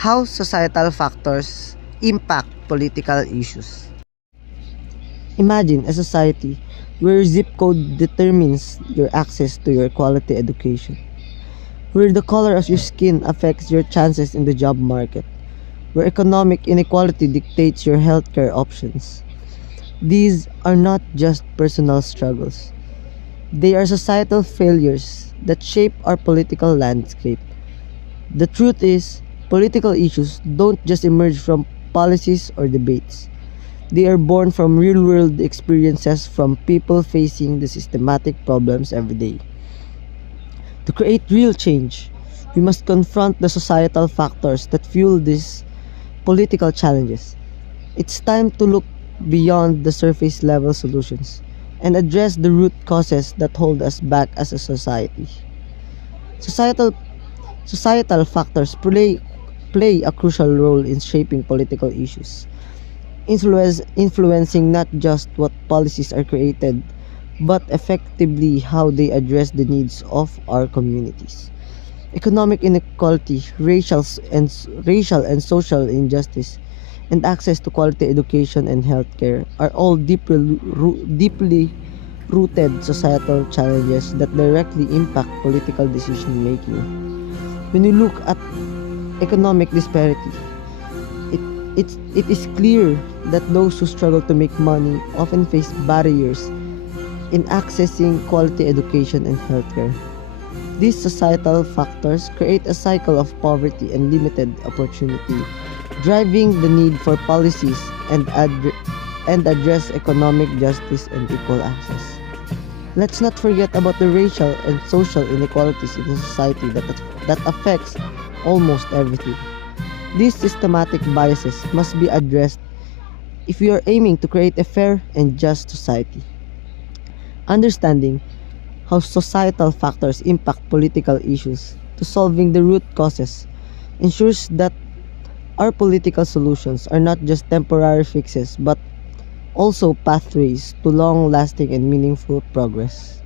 How societal factors impact political issues. Imagine a society where zip code determines your access to your quality education, where the color of your skin affects your chances in the job market, where economic inequality dictates your healthcare options. These are not just personal struggles. They are societal failures that shape our political landscape. The truth is, political issues don't just emerge from policies or debates. They are born from real world experiences from people facing the systematic problems every day. To create real change, we must confront the societal factors that fuel these political challenges. It's time to look beyond the surface level solutions and address the root causes that hold us back as a society. Societal Societal factors play a crucial role in shaping political issues, influencing not just what policies are created, but effectively how they address the needs of our communities. Economic inequality, racial and social injustice, and access to quality education and healthcare are all deeply rooted societal challenges that directly impact political decision making. When you look at economic disparity, it, it is clear that those who struggle to make money often face barriers in accessing quality education and healthcare. These societal factors create a cycle of poverty and limited opportunity, driving the need for policies and address economic justice and equal access. Let's not forget about the racial and social inequalities in the society that affects almost everything. These systematic biases must be addressed if we are aiming to create a fair and just society. Understanding how societal factors impact political issues to solving the root causes ensures that our political solutions are not just temporary fixes but also pathways to long lasting and meaningful progress.